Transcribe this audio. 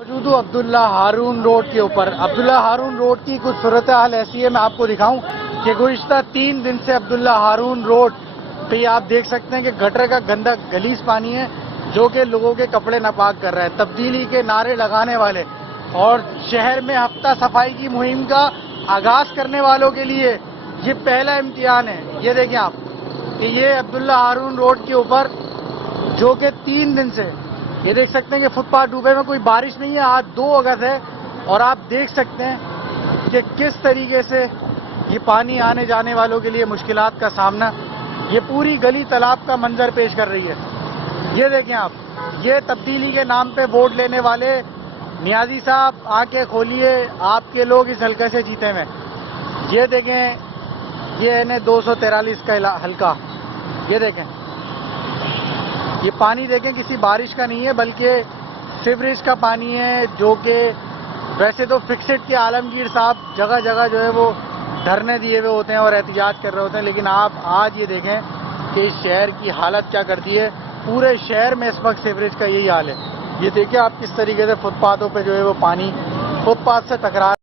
موجود ہوں عبداللہ ہارون روڈ کے اوپر۔ عبداللہ ہارون روڈ کی کچھ صورتحال ایسی ہے، میں آپ کو دکھاؤں کہ گزشتہ 3 دن سے عبداللہ ہارون روڈ پہ آپ دیکھ سکتے ہیں کہ گٹر کا گندا گلیز پانی ہے جو کہ لوگوں کے کپڑے ناپاک کر رہا ہے۔ تبدیلی کے نعرے لگانے والے اور شہر میں ہفتہ صفائی کی مہم کا آغاز کرنے والوں کے لیے یہ پہلا امتحان ہے۔ یہ دیکھیں آپ کہ یہ عبداللہ ہارون روڈ کے اوپر جو کہ 3 دن سے یہ دیکھ سکتے ہیں کہ فٹ پاتھ ڈوبے میں کوئی بارش نہیں ہے۔ آج 2 اگست ہے اور آپ دیکھ سکتے ہیں کہ کس طریقے سے یہ پانی آنے جانے والوں کے لیے مشکلات کا سامنا یہ پوری گلی تالاب کا منظر پیش کر رہی ہے۔ یہ دیکھیں آپ، یہ تبدیلی کے نام پہ ووٹ لینے والے نیازی صاحب آنکھیں کھولیے، آپ کے لوگ اس حلقے سے جیتے ہیں۔ یہ دیکھیں، یہ ہے 243 کا حلقہ۔ یہ دیکھیں، یہ پانی دیکھیں کسی بارش کا نہیں ہے بلکہ سیوریج کا پانی ہے، جو کہ ویسے تو فکسڈ کے عالمگیر صاحب جگہ جگہ جو ہے وہ دھرنے دیے ہوئے ہوتے ہیں اور احتجاج کر رہے ہوتے ہیں، لیکن آپ آج یہ دیکھیں کہ اس شہر کی حالت کیا کرتی ہے۔ پورے شہر میں اس وقت سیوریج کا یہی حال ہے۔ یہ دیکھیں آپ کس طریقے سے فٹ پاتھوں پہ جو ہے وہ پانی فٹ پاتھ سے ٹکرا